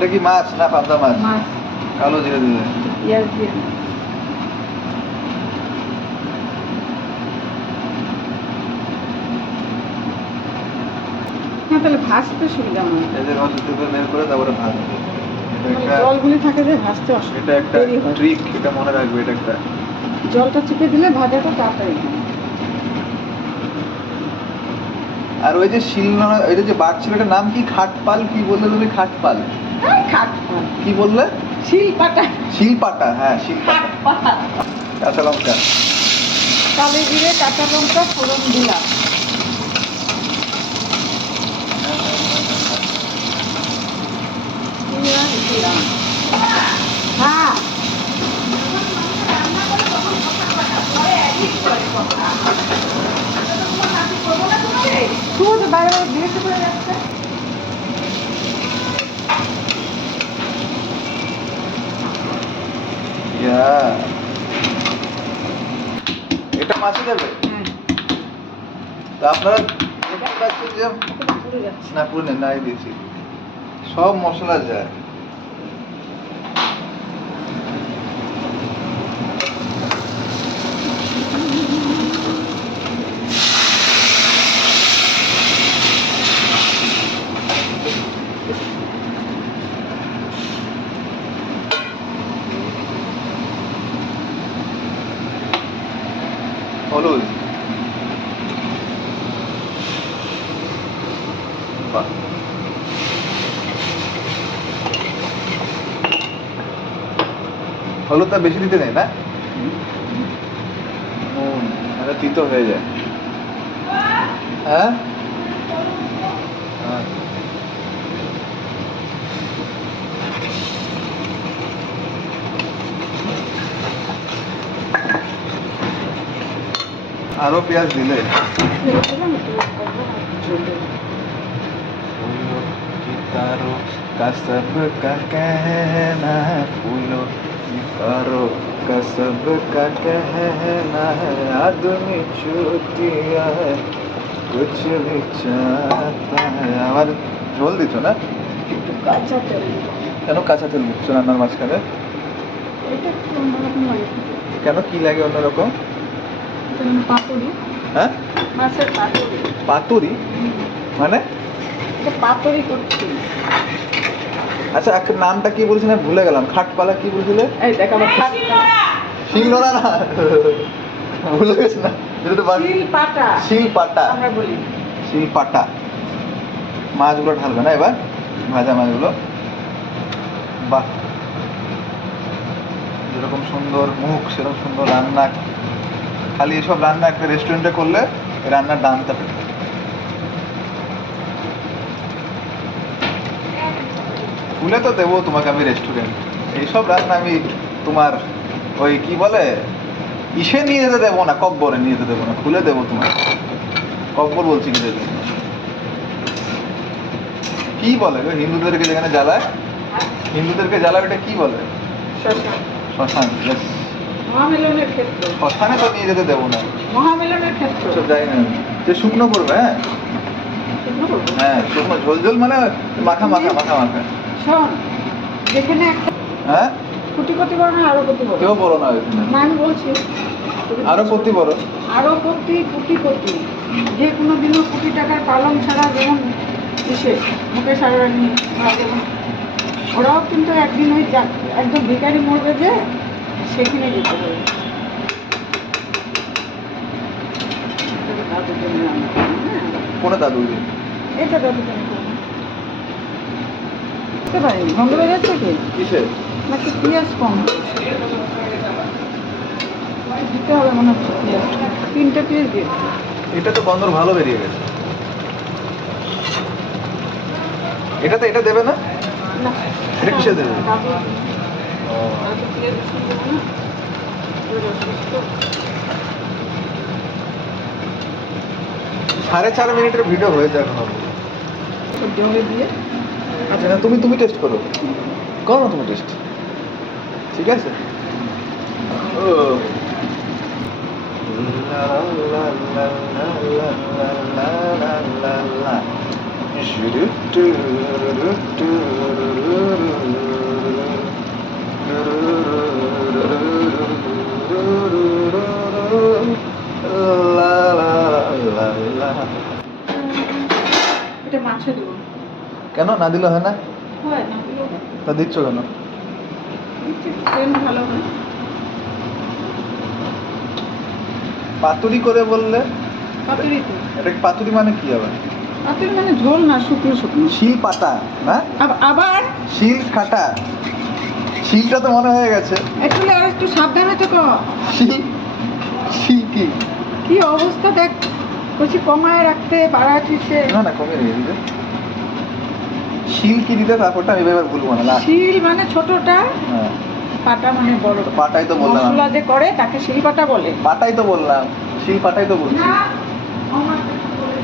এটা কি মাছ না পাবদা মাছ? মাছ। কালো জিরে দিলে পেঁয়াজ দিয়ে হ্যাঁ, তাহলে ভাজতে সুবিধা হয়। এদের রস থেকে বের করে তারপরে ভাজবে। এটা জলগুলি থাকে যে ভাজতে এটা অসুবিধা, একটা দেরি হয়। ট্রিক, এটা মনে রাখবে। এটা একটা জলটা চিপে দিলে ভাজাটা তাড়াতাড়ি হয়। আর ওই যে শিলনোড়া, ওই যে বাড়ছিল, এটার নাম কি? খাটপাল কি বললে তুমি? খাটপাল খাটপাল কি বললে? শিলপাটা। শিলপাটা, হ্যাঁ শিলপাটা। খাটপাল। কাঁচা লঙ্কা, কালো জিরে, কাঁচা লঙ্কা ফোড়ন দিলাম। পেঁয়াজ দিলাম। হ্যাঁ, তুই তো বাইরে বাইরে বিরক্ত করে যাচ্ছে। ইয়া এটা মাছে দেবে। তা আপনারা দেখতে পাচ্ছেন যে পুড়ে যাচ্ছে। না পুরো নাই দিয়েছি, সব মশলা যায়। হলুদ, বাহ, হলুদটা বেশি দিতে নেই না? নুন তাহলে তিতো হয়ে যায়। হ্যাঁ, আরো পেঁয়াজ দিলে तारो का सब का कहना है, फूलों की तारों का सब का कहना है, आदमी छूटिया है कुछ भी चाहता है। আমার ঝোল দিচ্ছ না? একটু কাঁচা তেল। কেন কাঁচা তেল দিচ্ছ রান্নার মাঝখানে? এটা একটু অন্যরকম লাগে। কেন, কি লাগে অন্যরকম? পাতুরি। হ্যাঁ, মাছের পাতুরি। পাতুরি মানে? এটা পাতুরি করছি। আচ্ছা, একটা নামটা কি বলছিলে ভুলে গেলাম। খাটপালা কি বলছিলে? এই দেখ আমার খাটপালা। শিলনোড়া না, ভুলে গেছি না। শিলপাটা। শিলপাটা আমরা বলি। শিলপাটা। মাছগুলো ঢালবে না এবার, ভাজা মাছগুলো। বাহ, যেরকম সুন্দর মুখ সেরকম সুন্দর রান্না। খালি এসব রান্না একটা রেস্টুরেন্টে করলে এই রান্নার দামটা পেতে। খুলে তো দেবো তোমাকে আমি রেস্টুরেন্ট। এইসব রান্না আমি তোমার ওই কি বলে ইসে নিয়ে যেতে দেবো না, কব্বরে নিয়ে যেতে দেবো না, খুলে দেবো তোমার। কব্বর বলছি কি দেবে, কি বলে গো হিন্দুদেরকে যেখানে জ্বালায়, হিন্দুদেরকে জ্বালায় ওটা কি বলে? শ্মশান। মহামিলনের ক্ষেত্র। শ্মশানে তো নিয়ে যেতে দেবো না। মহামিলনের ক্ষেত্র। ওসব যাই না, যে শুকনো করবে। হ্যাঁ হ্যাঁ, শুকনো ঝোল ঝোল মানে মাখা মাখা মাখা মাখা। শোন, যেখানে একটা হ্যাঁ, কোটি কোটি বড় না আরো কোটি বড়? কেউ বড় না ওইখানে, না আমি বলছি আরো কোটি বড়। আরো কোটি কোটি কোটি। যে কোনো দিনও কোটি টাকার পালন ছাড়া যেমন বিশেষ মুকেশ আম্বানি যেমন, ওরাও কিন্তু একদিন ওই একদম ভিখারি মরবে যে সেখানে যেতে হবে। দাদুর জন্য রান্না করবো, হ্যাঁ কোনে দাদু? এটা দাদুর জন্য করবো। বুঝতে পারিনি গন্ধ বেরোচ্ছে কি কিসে? নাকি পেঁয়াজ কম দিতে হবে মনে হচ্ছে। পেঁয়াজ 3টে পেঁয়াজ দিয়ে। এটা তো গন্ধ ভালো বেরিয়ে গেছে। এটাতে এটা দেবে না? না এটা কিসে দেবে? সাড়ে 4 মিনিটের ভিডিও হয়েছে এখন। জলে দিয়ে। আচ্ছা না, তুমি টেস্ট করো, করো না তুমি টেস্ট, ঠিক আছে? ও লা লা লা লা লা লা লা লা লা লা। না দিলে হয় না? হয় না দিলেও হয়। তা দিচ্ছ কেন? ট্রেন ভালো হয়। পাতুরি করে বললে? পাতুরি তো, এটা পাতুরি মানে কি আবার? পাতুরি মানে ঝোল না, শুকনো শুকনো। শিল পাতা না? আবার শিল কাটা, শিলটা তো মনে হয়ে গেছে। একটু আর একটু সাবধানে তো কর। শিল, শিল কি? কি অবস্থা দেখ, বলছি কমায় রাখতে বাড়াচ্ছিস। না না, কমে দিবে। শিল কি দিতে, তারপরটা আমি এবার বলবো না। শিল মানে ছোটটা, হ্যাঁ, পাটা মানে বড়। পাটাই তো বললাম। মশলা যে করে তাকে শিল পাটা বলে। পাটাই তো বললাম, শিল পাটাই তো বলছি। না, আমার কাছে বলে।